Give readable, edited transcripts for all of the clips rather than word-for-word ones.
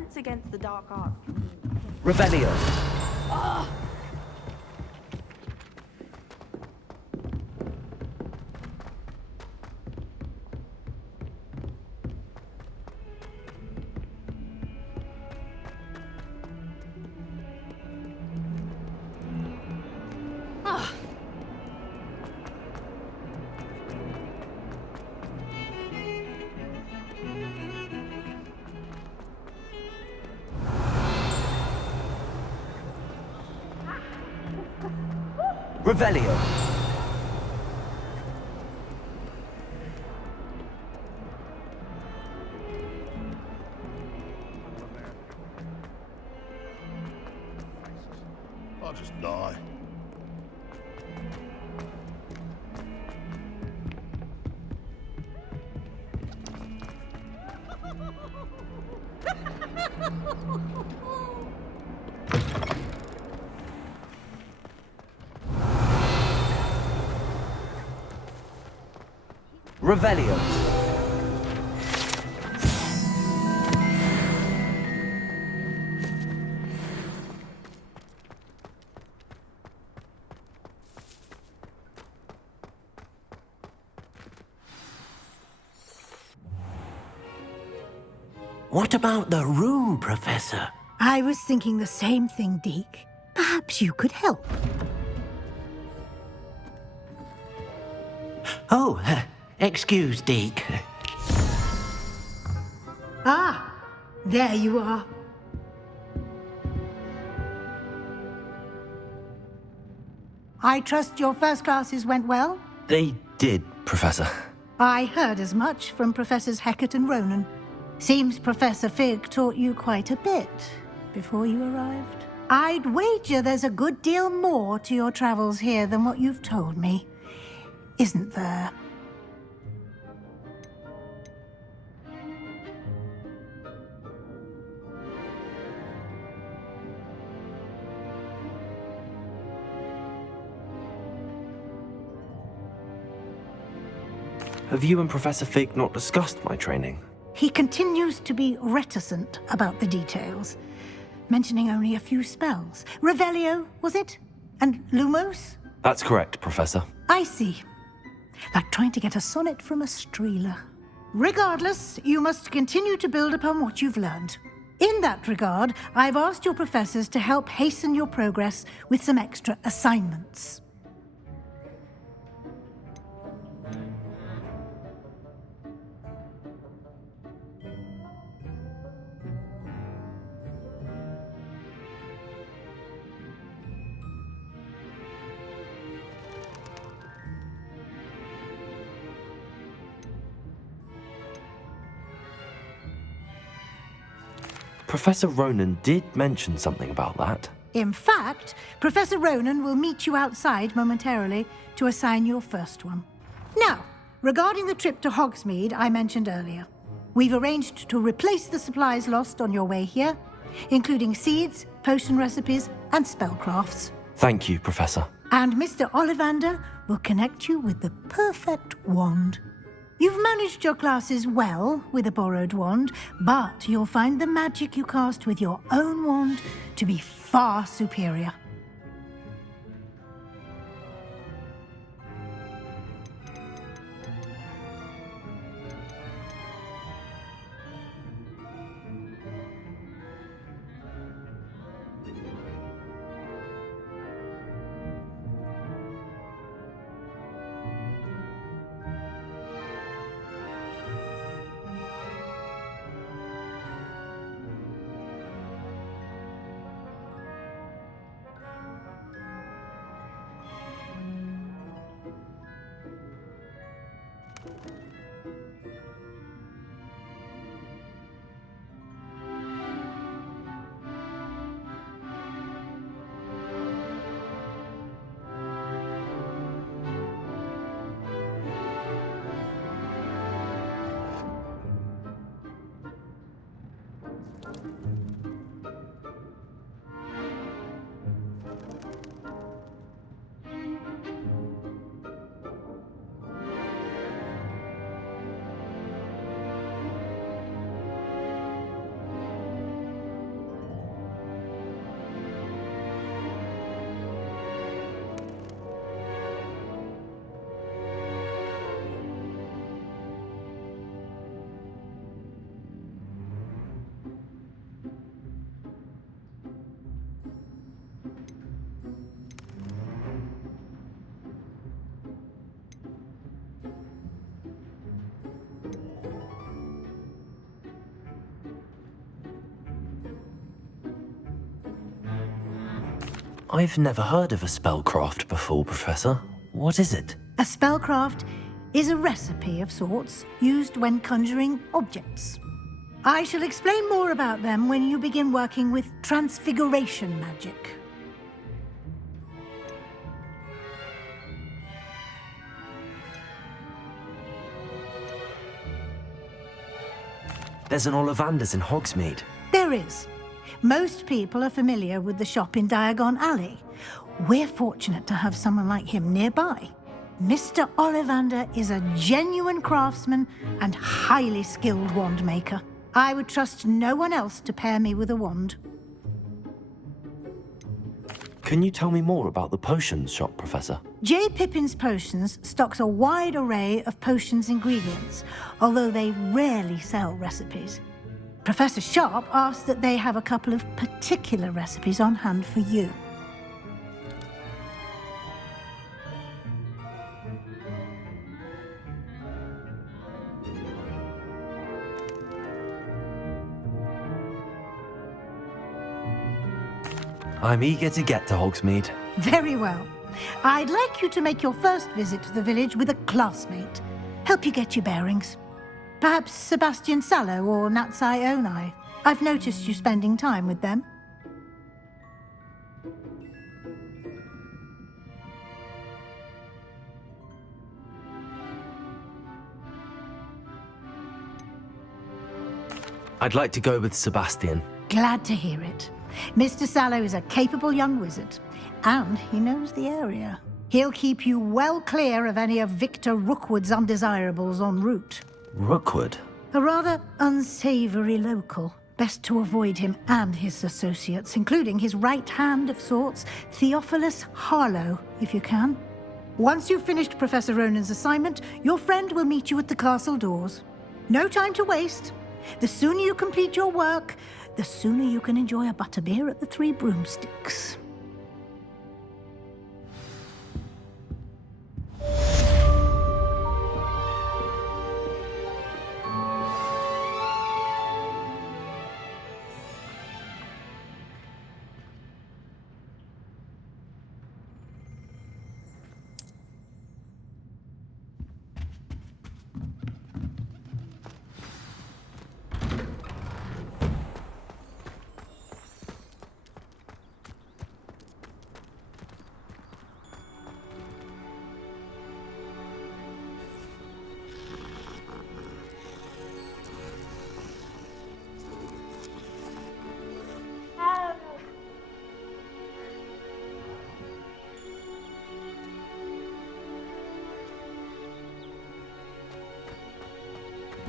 defense against the dark arts. Revelio. Revelio. I'll just die. Revelio. What about the room, Professor? I was thinking the same thing, Deke. Perhaps you could help. Oh, excuse, Deke. Ah, there you are. I trust your first classes went well? They did, Professor. I heard as much from Professors Hecat and Ronan. Seems Professor Fig taught you quite a bit before you arrived. I'd wager there's a good deal more to your travels here than what you've told me. Isn't there? Have you and Professor Fig not discussed my training? He continues to be reticent about the details, mentioning only a few spells. Revelio, was it? And Lumos? That's correct, Professor. I see. Like trying to get a sonnet from a streeler. Regardless, you must continue to build upon what you've learned. In that regard, I've asked your professors to help hasten your progress with some extra assignments. Professor Ronan did mention something about that. In fact, Professor Ronan will meet you outside momentarily to assign your first one. Now, regarding the trip to Hogsmeade I mentioned earlier, we've arranged to replace the supplies lost on your way here, including seeds, potion recipes, and spellcrafts. Thank you, Professor. And Mr. Ollivander will connect you with the perfect wand. You've managed your classes well with a borrowed wand, but you'll find the magic you cast with your own wand to be far superior. I've never heard of a spellcraft before, Professor. What is it? A spellcraft is a recipe of sorts used when conjuring objects. I shall explain more about them when you begin working with transfiguration magic. There's an Ollivander's in Hogsmeade. There is. Most people are familiar with the shop in Diagon Alley. We're fortunate to have someone like him nearby. Mr. Ollivander is a genuine craftsman and highly skilled wand maker. I would trust no one else to pair me with a wand. Can you tell me more about the potions shop, Professor? J. Pippin's Potions stocks a wide array of potions ingredients, although they rarely sell recipes. Professor Sharp asks that they have a couple of particular recipes on hand for you. I'm eager to get to Hogsmeade. Very well. I'd like you to make your first visit to the village with a classmate. Help you get your bearings. Perhaps Sebastian Sallow or Natsai Onai. I've noticed you spending time with them. I'd like to go with Sebastian. Glad to hear it. Mr. Sallow is a capable young wizard, and he knows the area. He'll keep you well clear of any of Victor Rookwood's undesirables en route. Rookwood? A rather unsavory local. Best to avoid him and his associates, including his right hand of sorts, Theophilus Harlow, if you can. Once you've finished Professor Ronan's assignment, your friend will meet you at the castle doors. No time to waste. The sooner you complete your work, the sooner you can enjoy a butterbeer at the Three Broomsticks.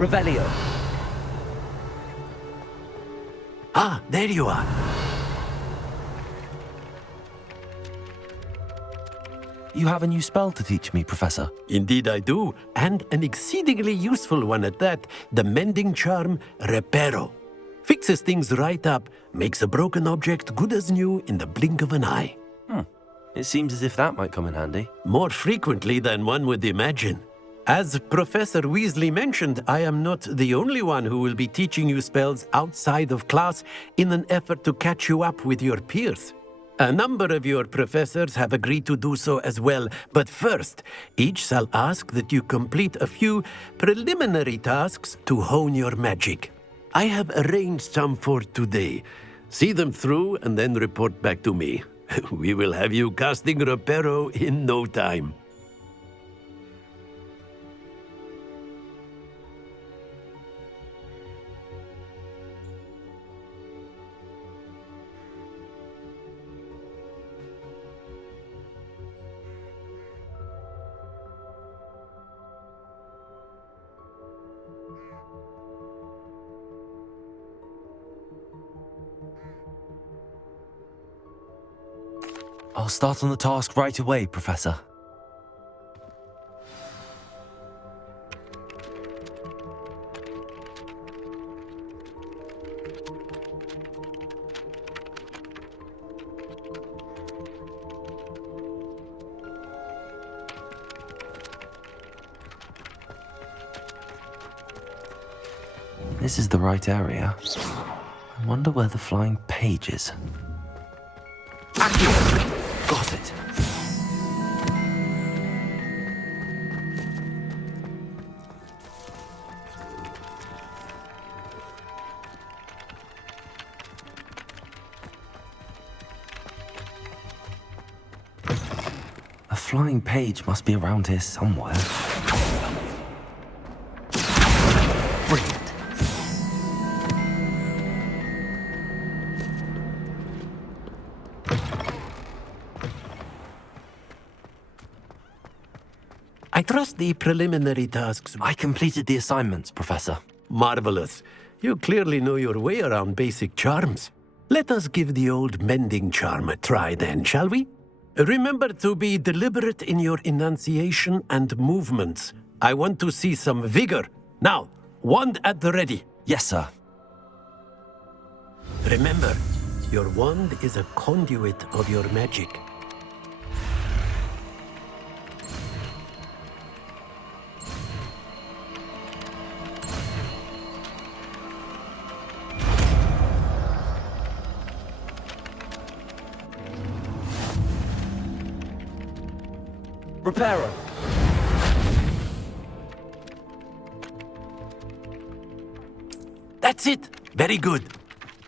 Revelio. Ah, there you are. You have a new spell to teach me, Professor. Indeed I do, and an exceedingly useful one at that, the mending charm Reparo. Fixes things right up, makes a broken object good as new in the blink of an eye. It seems as if that might come in handy. More frequently than one would imagine. As Professor Weasley mentioned, I am not the only one who will be teaching you spells outside of class in an effort to catch you up with your peers. A number of your professors have agreed to do so as well, but first, each shall ask that you complete a few preliminary tasks to hone your magic. I have arranged some for today. See them through and then report back to me. We will have you casting Reparo in no time. I'll start on the task right away, Professor. This is the right area. I wonder where the flying page is. Accio! flying page must be around here somewhere. Brilliant. I trust the preliminary tasks. I completed the assignments, Professor. Marvelous. You clearly know your way around basic charms. Let us give the old mending charm a try then, shall we? Remember to be deliberate in your enunciation and movements. I want to see some vigor. Now, wand at the ready. Yes, sir. Remember, your wand is a conduit of your magic. Reparo. That's it. Very good.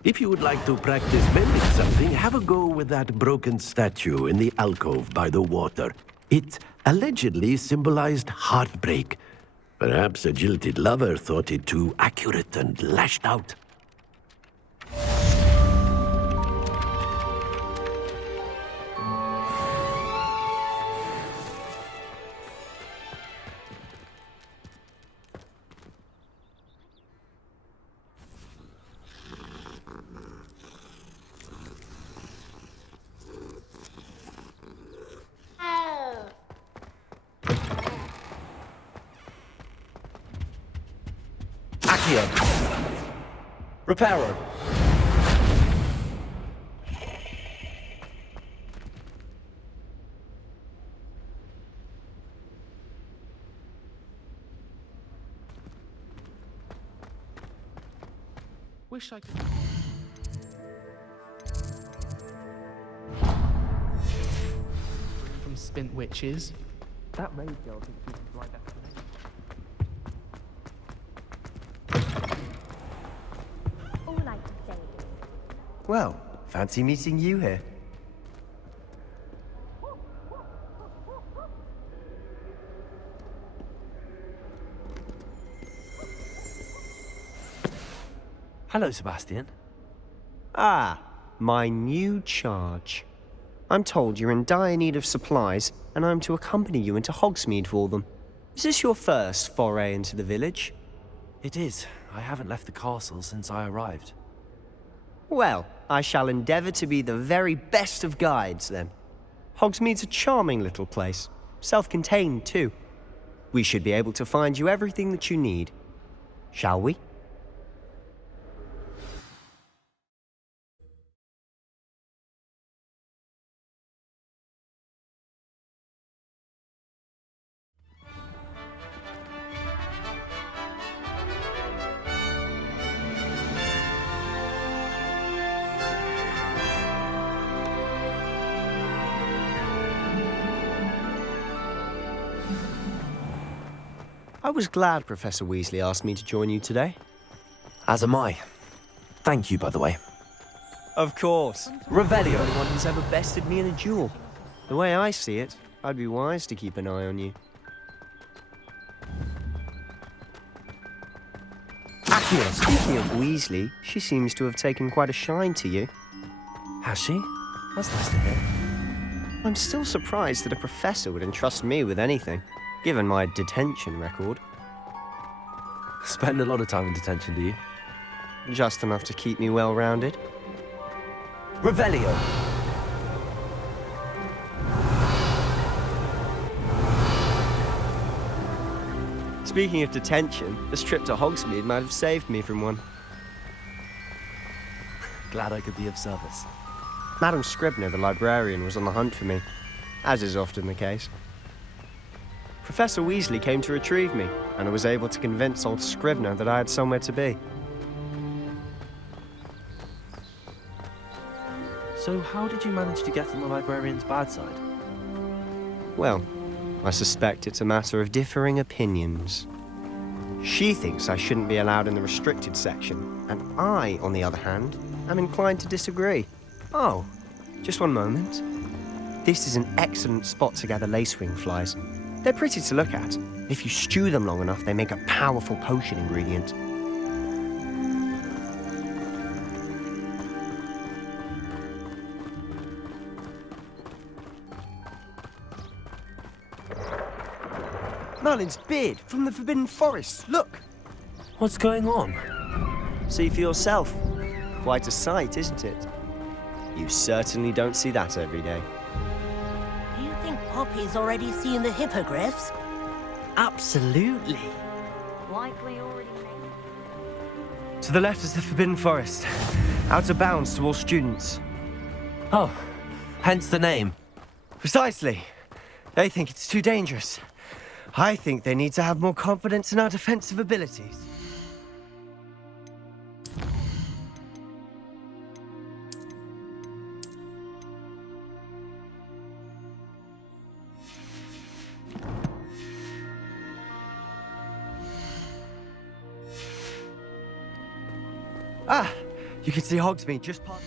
If you would like to practice mending something, have a go with that broken statue in the alcove by the water. It allegedly symbolized heartbreak. Perhaps a jilted lover thought it too accurate and lashed out. Reparo. Wish I could. From spint witches. That rave girl thinks we can fly back to All I can say is, Well, fancy meeting you here. Hello, Sebastian. Ah, my new charge. I'm told you're in dire need of supplies, and I'm to accompany you into Hogsmeade for them. Is this your first foray into the village? It is. I haven't left the castle since I arrived. Well, I shall endeavour to be the very best of guides, then. Hogsmeade's a charming little place. Self-contained, too. We should be able to find you everything that you need. Shall we? I was glad Professor Weasley asked me to join you today. As am I. Thank you, by the way. Of course. Revelio. Anyone who's ever bested me in a duel. The way I see it, I'd be wise to keep an eye on you. Accio, speaking of Weasley, she seems to have taken quite a shine to you. Has she? That's nice to hear. I'm still surprised that a professor would entrust me with anything, given my detention record. Spend a lot of time in detention, do you? Just enough to keep me well-rounded. Revelio. Speaking of detention, this trip to Hogsmeade might have saved me from one. Glad I could be of service. Madam Scribner, the librarian, was on the hunt for me, as is often the case. Professor Weasley came to retrieve me, and I was able to convince old Scribner that I had somewhere to be. So how did you manage to get on the librarian's bad side? Well, I suspect it's a matter of differing opinions. She thinks I shouldn't be allowed in the restricted section, and I, on the other hand, am inclined to disagree. Oh, just one moment. This is an excellent spot to gather lacewing flies. They're pretty to look at. If you stew them long enough, they make a powerful potion ingredient. Merlin's beard from the Forbidden Forest. Look! What's going on? See for yourself. Quite a sight, isn't it? You certainly don't see that every day. Do you think Poppy's already seen the hippogriffs? Absolutely. Likely already made. To the left is the Forbidden Forest. Out of bounds to all students. Oh, hence the name. Precisely. They think it's too dangerous. I think they need to have more confidence in our defensive abilities. Ah, you can see Hogsmeade just past.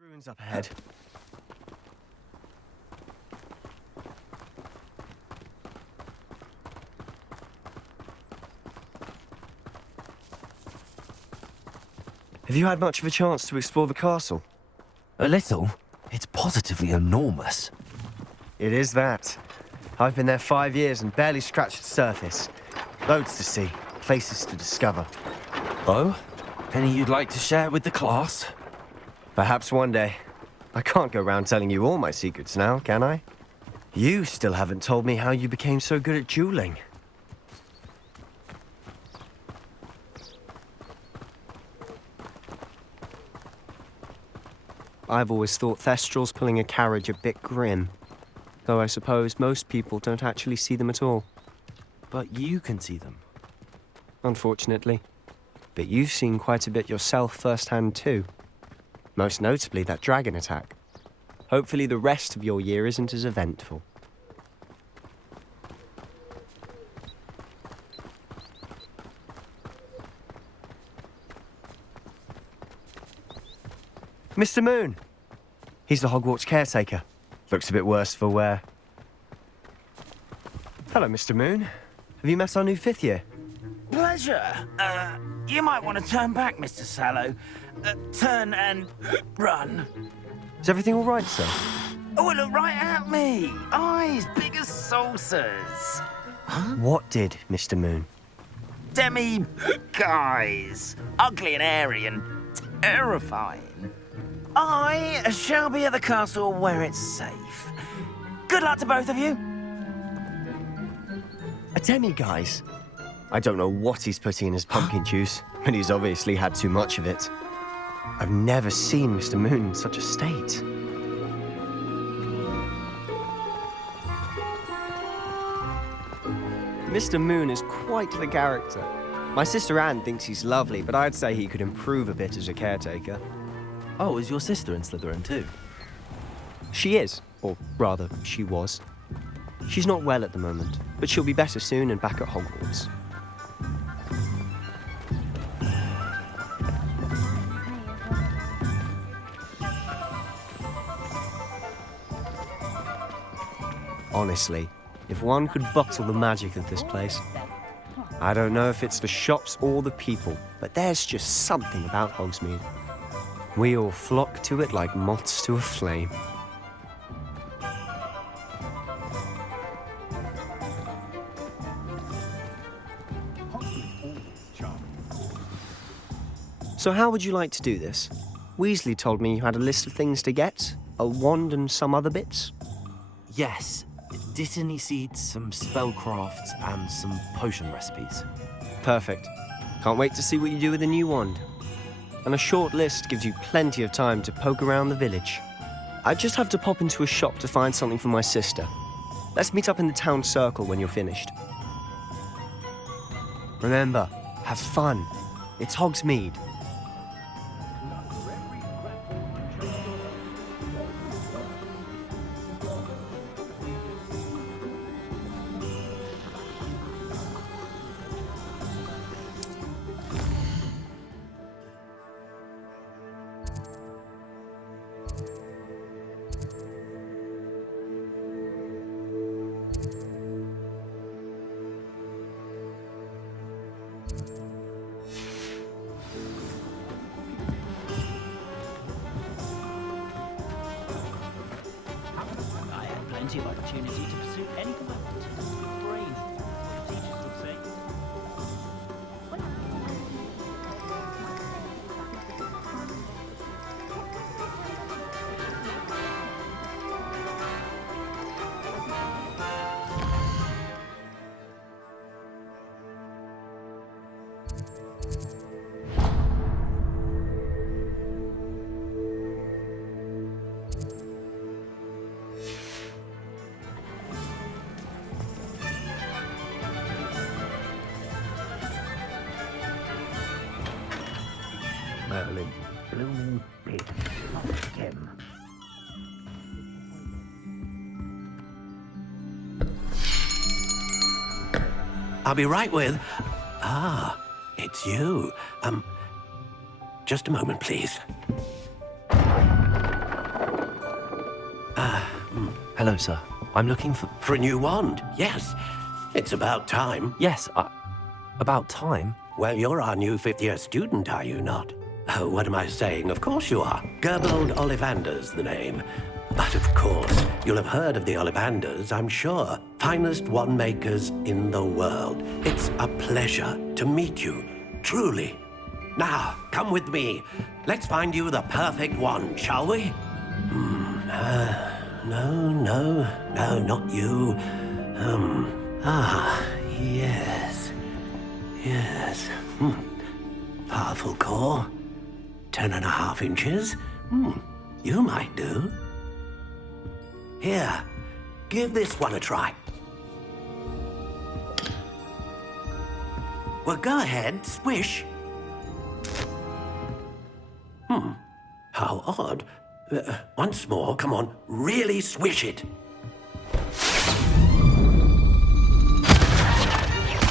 Ruins up ahead. Have you had much of a chance to explore the castle? A little. It's positively enormous. It is that. I've been there 5 years and barely scratched the surface. Loads to see, places to discover. Oh? Any you'd like to share with the class? Perhaps one day. I can't go round telling you all my secrets now, can I? You still haven't told me how you became so good at dueling. I've always thought Thestrals pulling a carriage a bit grim. Though I suppose most people don't actually see them at all. But you can see them. Unfortunately. But you've seen quite a bit yourself firsthand too. Most notably that dragon attack. Hopefully the rest of your year isn't as eventful. Mr. Moon! He's the Hogwarts caretaker. Looks a bit worse for wear. Hello, Mr. Moon. Have you met our new 5th year? Pleasure. You might want to turn back, Mr. Sallow. Turn and run. Is everything all right, sir? Oh, look right at me. Eyes big as saucers. What did, Mr. Moon? Demi guys. Ugly and airy and terrifying. I shall be at the castle where it's safe. Good luck to both of you. A demi-guise? I don't know what he's putting in his pumpkin juice, but he's obviously had too much of it. I've never seen Mr. Moon in such a state. Mr. Moon is quite the character. My sister Anne thinks he's lovely, but I'd say he could improve a bit as a caretaker. Oh, is your sister in Slytherin too? She is, or rather, she was. She's not well at the moment, but she'll be better soon and back at Hogwarts. Honestly, if one could bottle the magic of this place. I don't know if it's the shops or the people, but there's just something about Hogsmeade. We all flock to it like moths to a flame. So how would you like to do this? Weasley told me you had a list of things to get, a wand and some other bits. Yes. Didn't he seed some spellcrafts and some potion recipes? Perfect. Can't wait to see what you do with the new wand. And a short list gives you plenty of time to poke around the village. I just have to pop into a shop to find something for my sister. Let's meet up in the town circle when you're finished. Remember, have fun. It's Hogsmeade. I had plenty of opportunity to pursue anything I wanted. Brave, teachers would say. Merlin, blooming big, not him. I'll be right with... it's you. Just a moment, please. Hello, sir. I'm looking for... For a new wand, yes. It's about time. Yes, about time. Well, you're our new fifth-year student, are you not? Oh, what am I saying? Of course you are. Gerbold Ollivander's the name. But of course, you'll have heard of the Ollivanders, I'm sure. Finest wand makers in the world. It's a pleasure to meet you, truly. Now, come with me. Let's find you the perfect wand, shall we? No, not you. Yes. Powerful core. 10.5 inches. You might do. Here, give this one a try. Well, go ahead, swish. How odd. Once more, come on, really swish it.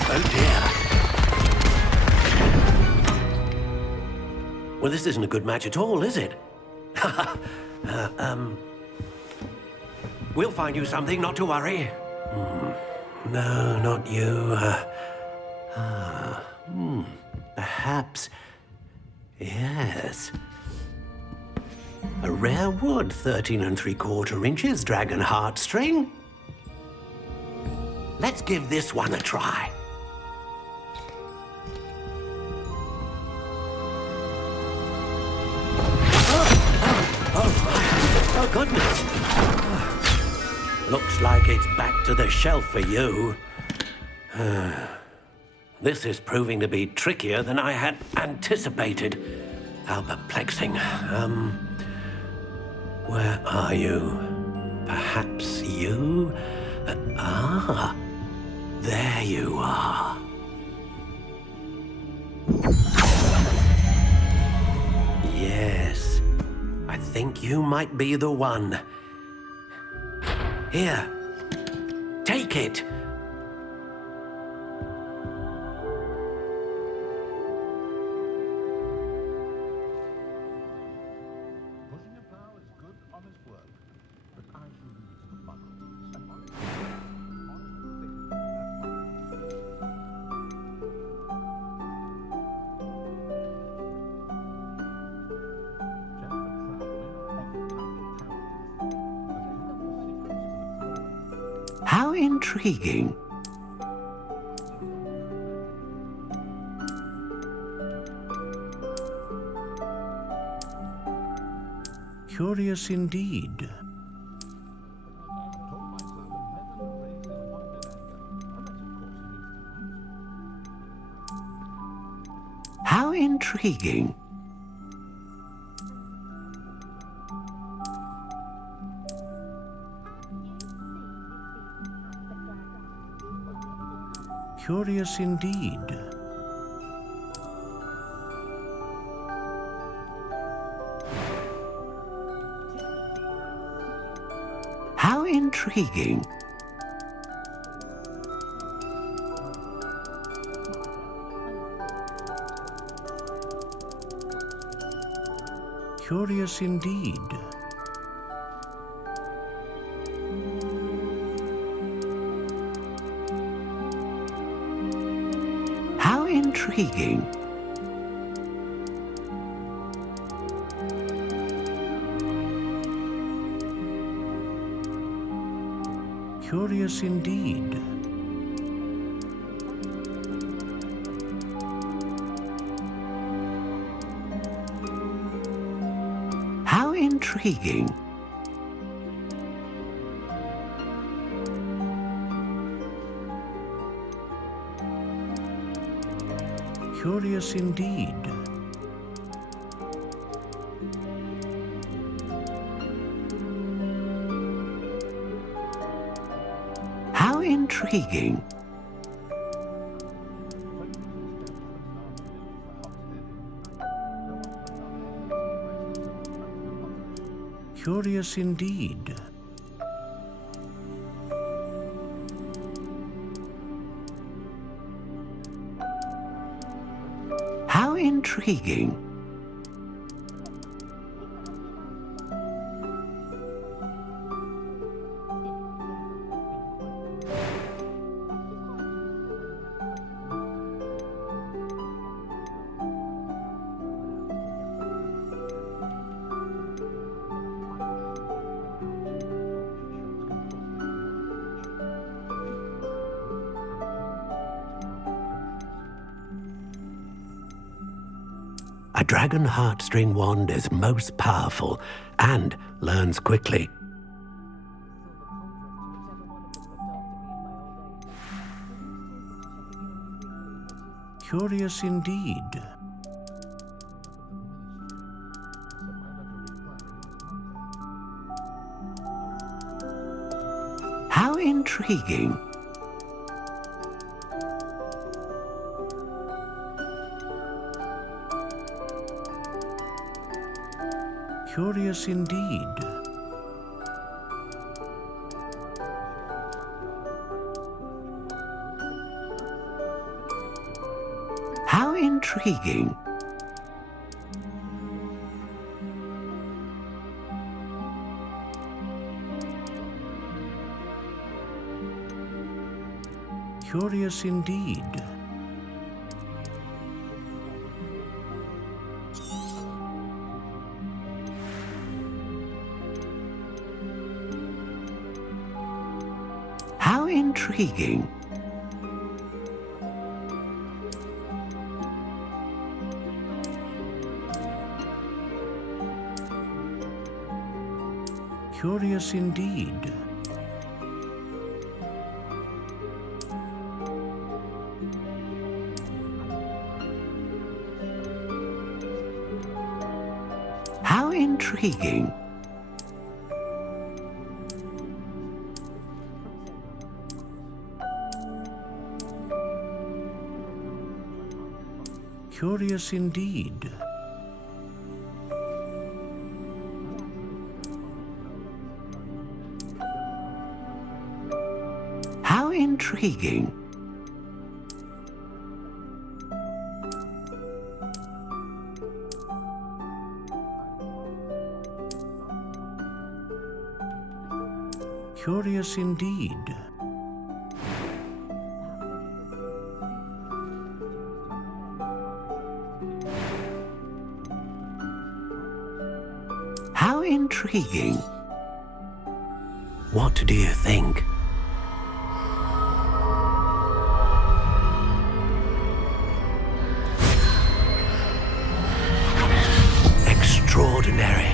Oh dear. Well, this isn't a good match at all, is it? We'll find you something, not to worry. No, not you. Perhaps. Yes. A rare wood, 13 3/4 inches, dragon heartstring. Let's give this one a try. Oh, goodness. Looks like it's back to the shelf for you. This is proving to be trickier than I had anticipated. How perplexing. Where are you? Perhaps you? There you are. Yes, I think you might be the one. Here, take it. How intriguing. Curious indeed. How intriguing. Curious indeed. How intriguing. Curious indeed. How intriguing. Curious indeed. How intriguing. Curious indeed. How intriguing. Curious indeed. How intriguing. A dragon heartstring wand is most powerful and learns quickly. Curious indeed. How intriguing. Curious indeed. How intriguing. Curious indeed. How intriguing. Curious indeed. How intriguing. Curious indeed. How intriguing. Curious indeed. How intriguing. What do you think? Extraordinary.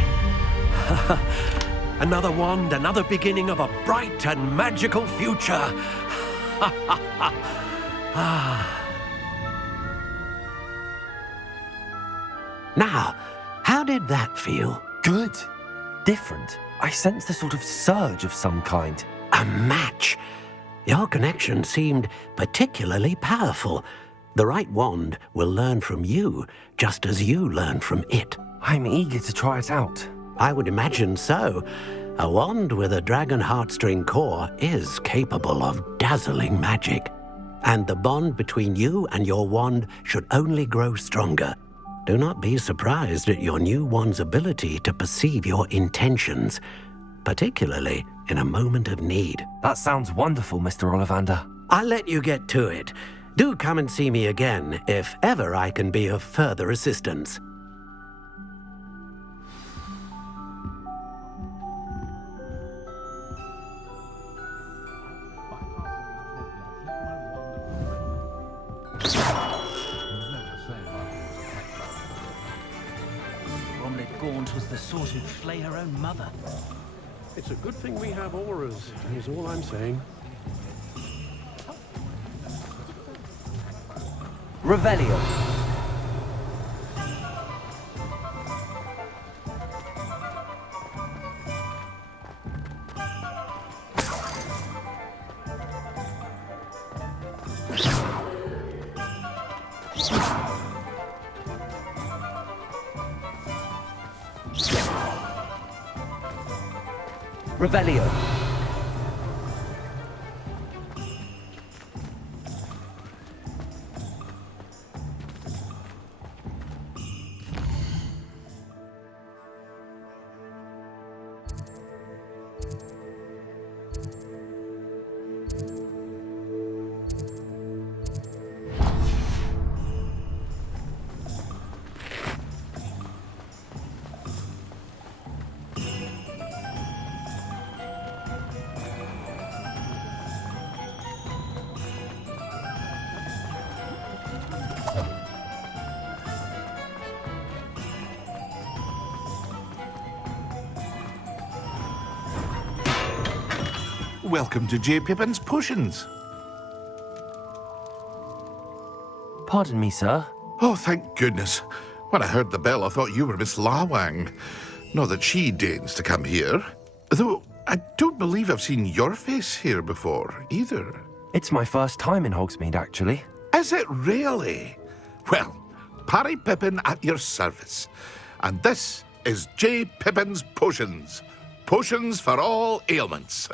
Another wand, another beginning of a bright and magical future. Now, how did that feel? Good. Different. I sensed a sort of surge of some kind. A match. Your connection seemed particularly powerful. The right wand will learn from you, just as you learn from it. I'm eager to try it out. I would imagine so. A wand with a dragon heartstring core is capable of dazzling magic. And the bond between you and your wand should only grow stronger. Do not be surprised at your new wand's ability to perceive your intentions, particularly in a moment of need. That sounds wonderful, Mr. Ollivander. I'll let you get to it. Do come and see me again if ever I can be of further assistance. Gaunt was the sort who'd flay her own mother. It's a good thing we have auras, is all I'm saying. Revelio. Revelio. Welcome to J. Pippin's Potions. Pardon me, sir. Oh, thank goodness. When I heard the bell, I thought you were Miss Lawang. Not that she deigns to come here. Though, I don't believe I've seen your face here before, either. It's my first time in Hogsmeade, actually. Is it really? Well, Parry Pippin at your service. And this is J. Pippin's Potions. Potions for all ailments.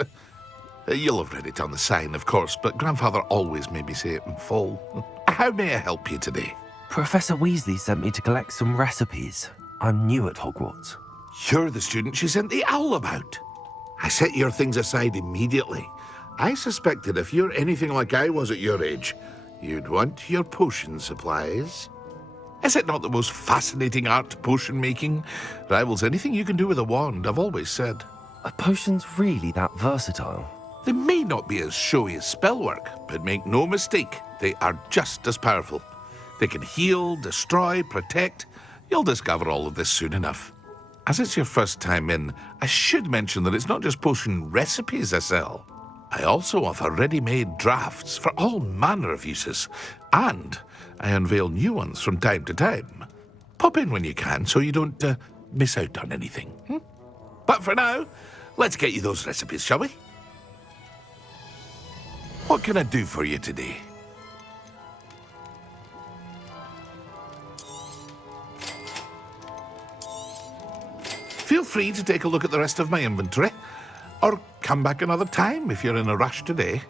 You'll have read it on the sign, of course, but Grandfather always made me say it in full. How may I help you today? Professor Weasley sent me to collect some recipes. I'm new at Hogwarts. You're the student she sent the owl about. I set your things aside immediately. I suspected if you're anything like I was at your age, you'd want your potion supplies. Is it not the most fascinating art, potion making? Rivals anything you can do with a wand, I've always said. Are potions really that versatile? They may not be as showy as spellwork, but make no mistake, they are just as powerful. They can heal, destroy, protect. You'll discover all of this soon enough. As it's your first time in, I should mention that it's not just potion recipes I sell. I also offer ready-made drafts for all manner of uses, and I unveil new ones from time to time. Pop in when you can so you don't miss out on anything. But for now, let's get you those recipes, shall we? What can I do for you today? Feel free to take a look at the rest of my inventory, or come back another time if you're in a rush today.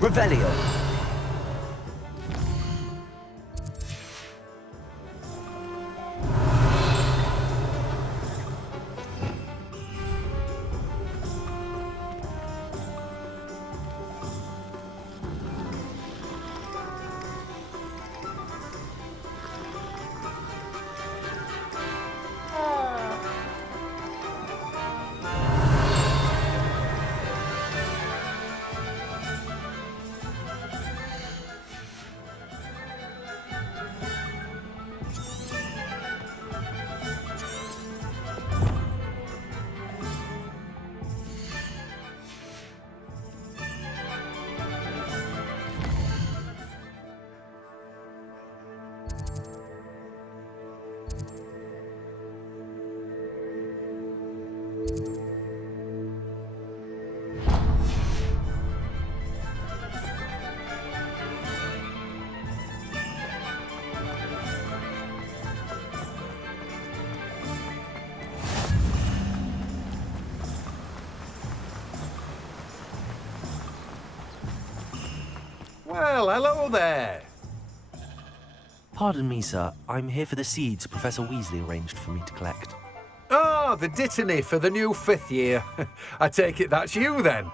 Revelio. Well, hello there. Pardon me, sir. I'm here for the seeds Professor Weasley arranged for me to collect. Oh, the dittany for the new 5th year. I take it that's you then.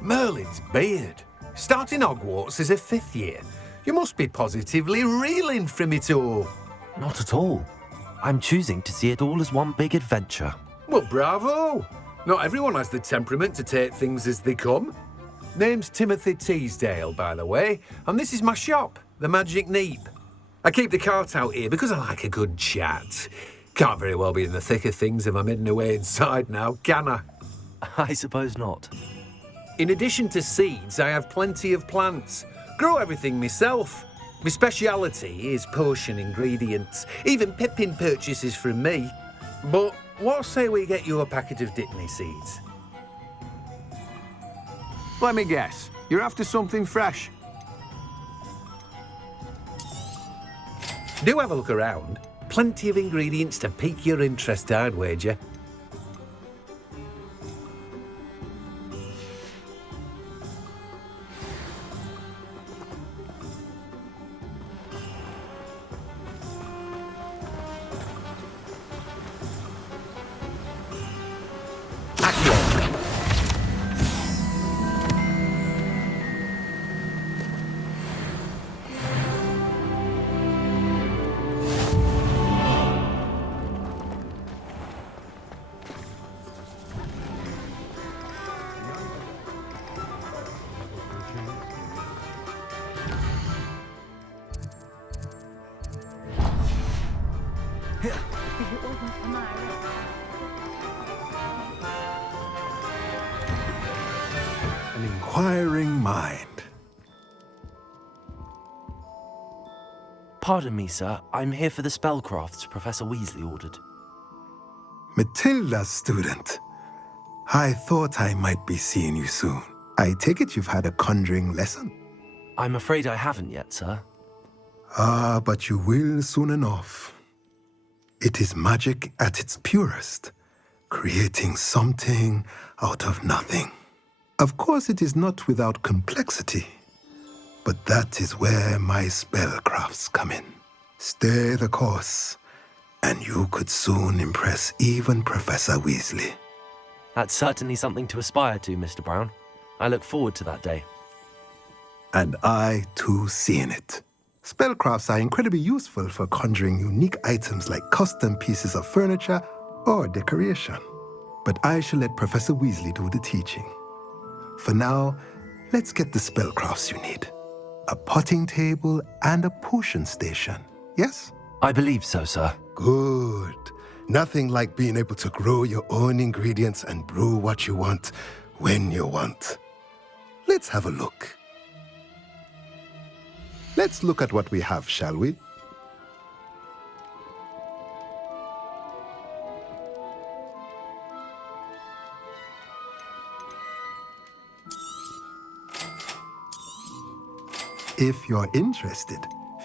Merlin's beard. Starting Hogwarts as a 5th year. You must be positively reeling from it all. Not at all. I'm choosing to see it all as one big adventure. Well, bravo. Not everyone has the temperament to take things as they come. Name's Timothy Teasdale, by the way, and this is my shop, the Magic Neep. I keep the cart out here because I like a good chat. Can't very well be in the thick of things if I'm hidden away inside now, can I? I suppose not. In addition to seeds, I have plenty of plants. Grow everything myself. My speciality is potion ingredients. Even Pippin purchases from me. But what say we get you a packet of dittany seeds? Let me guess. You're after something fresh. Do have a look around. Plenty of ingredients to pique your interest, I'd wager. If it wasn't for my An inquiring mind. Pardon me, sir. I'm here for the spellcrafts Professor Weasley ordered. Matilda's student. I thought I might be seeing you soon. I take it you've had a conjuring lesson? I'm afraid I haven't yet, sir. Ah, but you will soon enough. It is magic at its purest, creating something out of nothing. Of course, it is not without complexity, but that is where my spellcrafts come in. Stay the course, and you could soon impress even Professor Weasley. That's certainly something to aspire to, Mr. Brown. I look forward to that day. And I, too, seeing it. Spellcrafts are incredibly useful for conjuring unique items like custom pieces of furniture or decoration. But I shall let Professor Weasley do the teaching. For now, let's get the spellcrafts you need. A potting table and a potion station, yes? I believe so, sir. Good. Nothing like being able to grow your own ingredients and brew what you want when you want. Let's have a look. Let's look at what we have, shall we? If you're interested,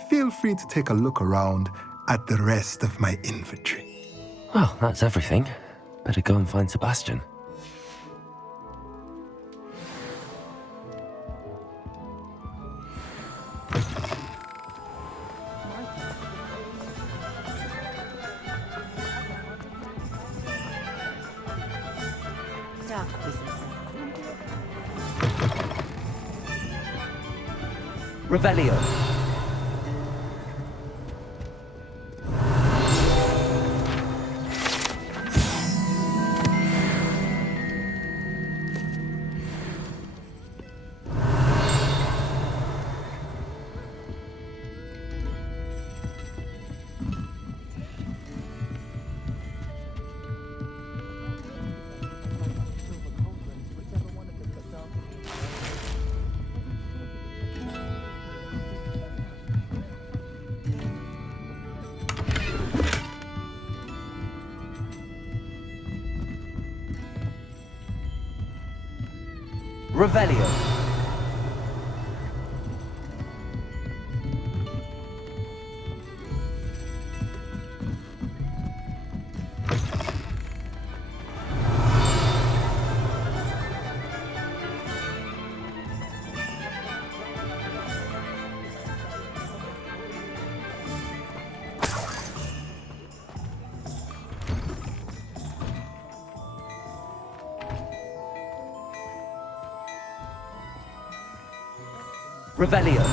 feel free to take a look around at the rest of my inventory. Well, that's everything. Better go and find Sebastian. Dark Wizard. Revelio. Revelio. Revelio.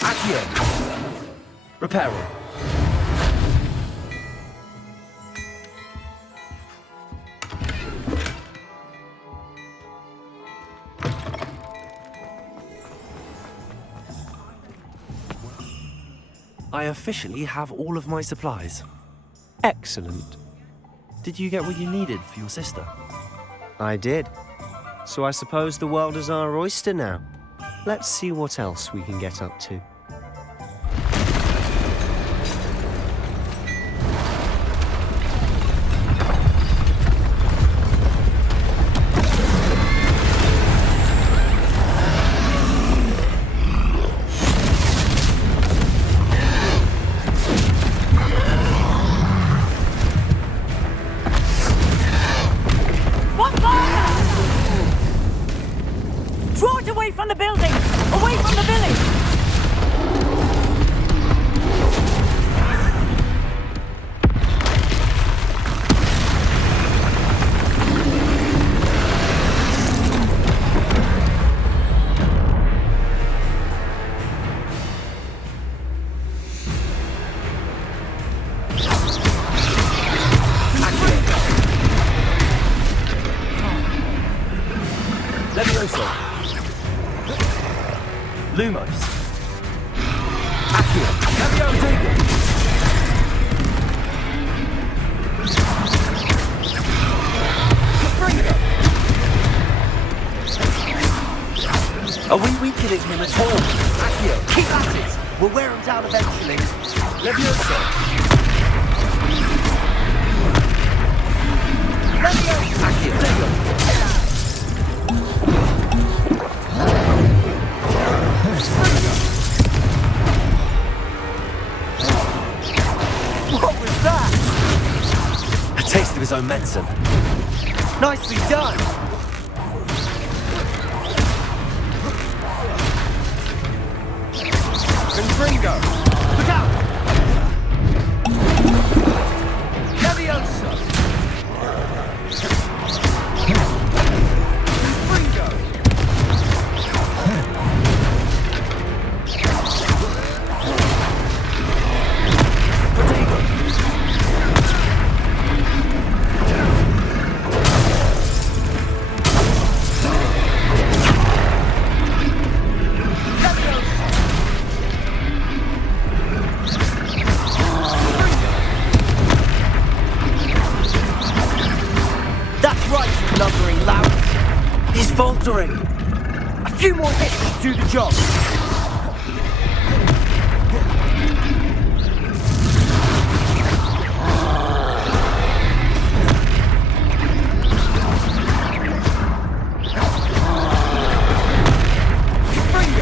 Accio. Reparo. I officially have all of my supplies. Excellent. Did you get what you needed for your sister? I did. So I suppose the world is our oyster now. Let's see what else we can get up to. From the building! Away from the village! Levioso. Lumos. Accio. Levioso. Are we weakening him at all? Accio. Keep at it. We'll wear him down eventually. Levioso. Levioso. Accio. What was that? A taste of his own medicine. Nicely done! Confringo! Look out! Levioso! Confringo! He's faltering. A few more hits to do the job. Bring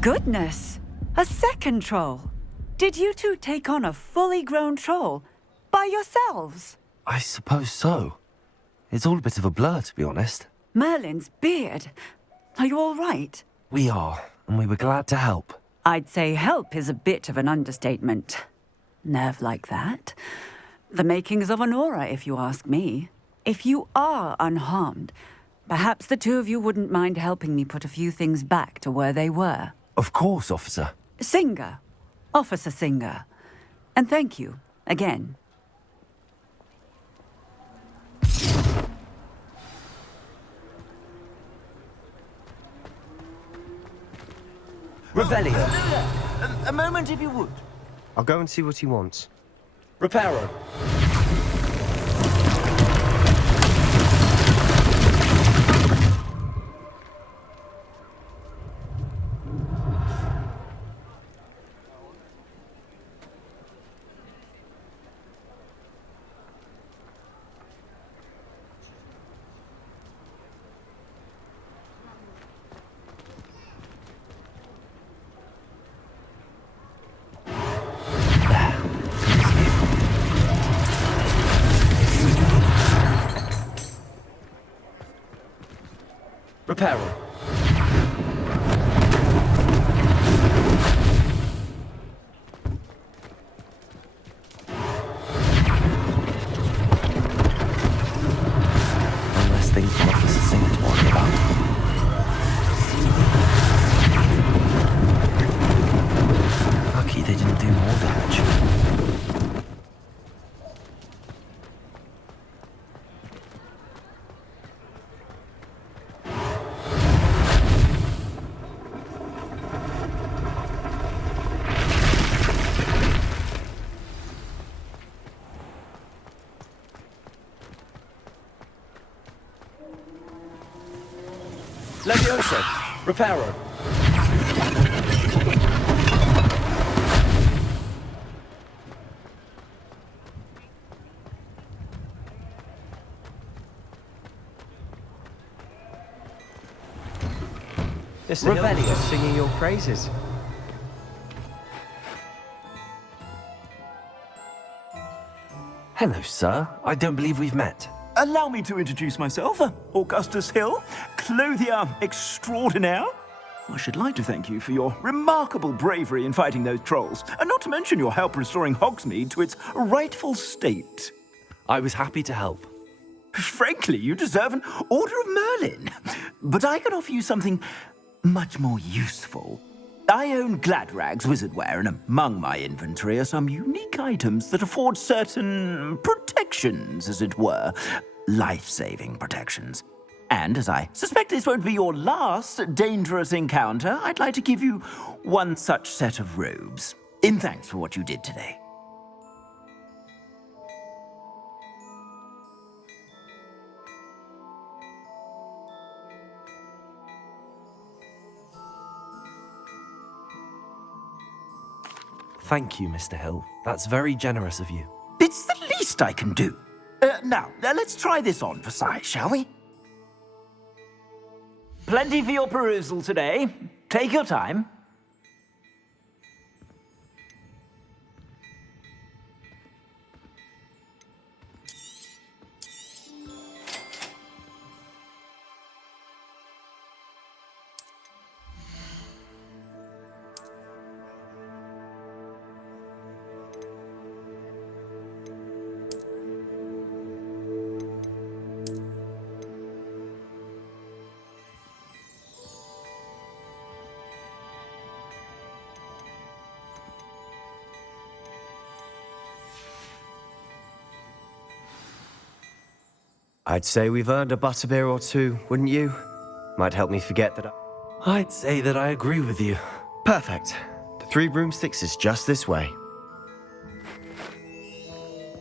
Goodness! A second troll! Did you two take on a fully grown troll by yourselves? I suppose so. It's all a bit of a blur, to be honest. Merlin's beard. Are you all right? We are, and we were glad to help. I'd say help is a bit of an understatement. Nerve like that. The makings of an aura, if you ask me. If you are unharmed, perhaps the two of you wouldn't mind helping me put a few things back to where they were. Of course, officer. Singer. Officer Singer. And thank you, again. Revelio. A moment, if you would. I'll go and see what he wants. Reparo. Reparo. One less thing for Officer Singer to worry about. Lucky they didn't do more damage. Leviosa! Reparo! Mr. Hill is singing your praises. Hello, sir. I don't believe we've met. Allow me to introduce myself, Augustus Hill, clothier extraordinaire. I should like to thank you for your remarkable bravery in fighting those trolls, and not to mention your help restoring Hogsmeade to its rightful state. I was happy to help. Frankly, you deserve an Order of Merlin. But I can offer you something much more useful. I own Gladrag's wizardware, and among my inventory are some unique items that afford certain protections, as it were. Life-saving protections. And as I suspect this won't be your last dangerous encounter, I'd like to give you one such set of robes, in thanks for what you did today. Thank you, Mr. Hill. That's very generous of you. It's the least I can do. Now, let's try this on for size, shall we? Plenty for your perusal today. Take your time. I'd say we've earned a butterbeer or two, wouldn't you? Might help me forget that I'd say that I agree with you. Perfect. The 3 Broomsticks is just this way.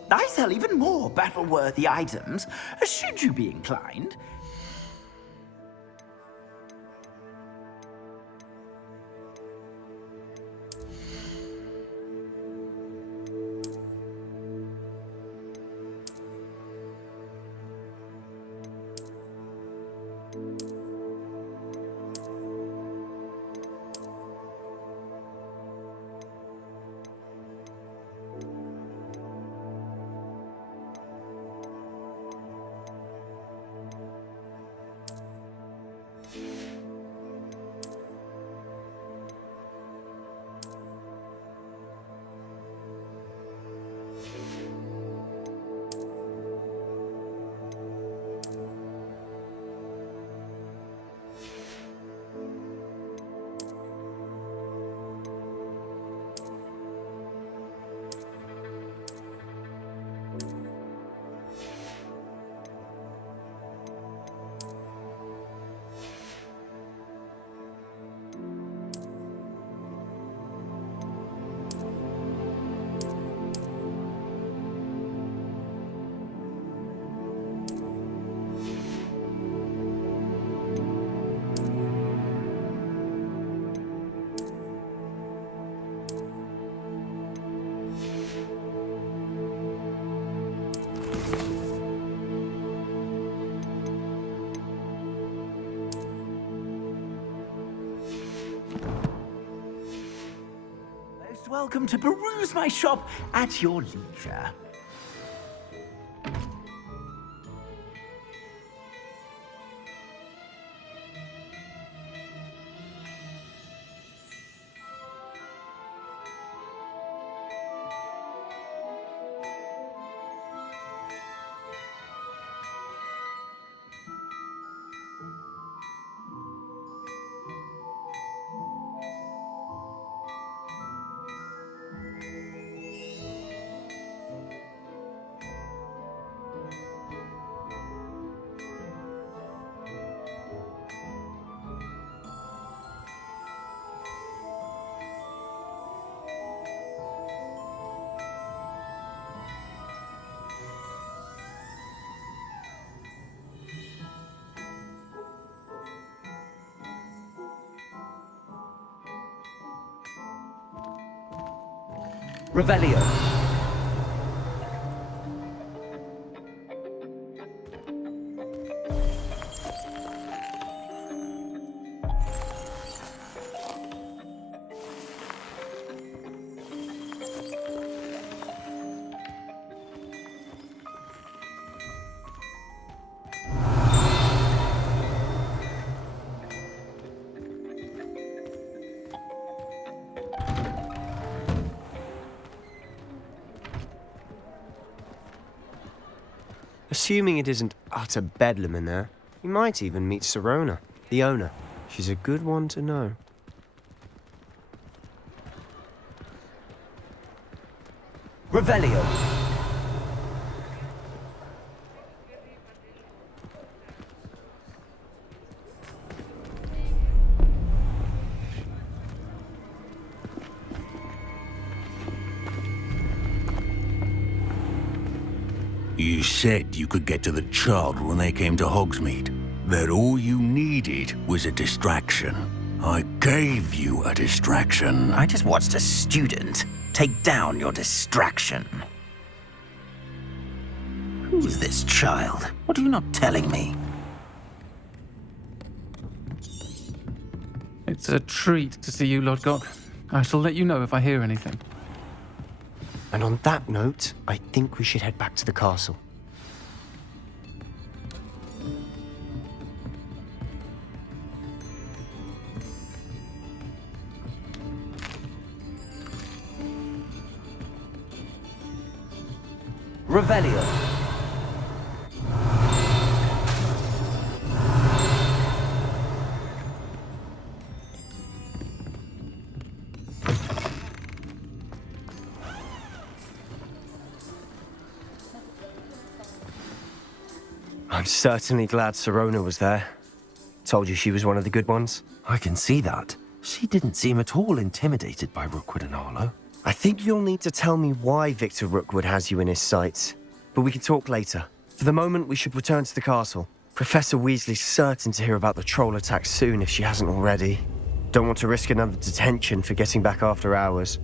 I sell even more battle-worthy items, should you be inclined. welcome to peruse my shop at your leisure. Revelio. Assuming it isn't utter bedlam in there, you might even meet Sirona, the owner. She's a good one to know. Revelio. You said you could get to the child when they came to Hogsmeade. That all you needed was a distraction. I gave you a distraction. I just watched a student take down your distraction. Who's this child? What are you not telling me? It's a treat to see you, Lord Gok. I shall let you know if I hear anything. And on that note, I think we should head back to the castle. Revelio. I'm certainly glad Sirona was there. Told you she was one of the good ones. I can see that. She didn't seem at all intimidated by Rookwood and Arlo. I think you'll need to tell me why Victor Rookwood has you in his sights. But we can talk later. For the moment, we should return to the castle. Professor Weasley's certain to hear about the troll attack soon if she hasn't already. Don't want to risk another detention for getting back after hours.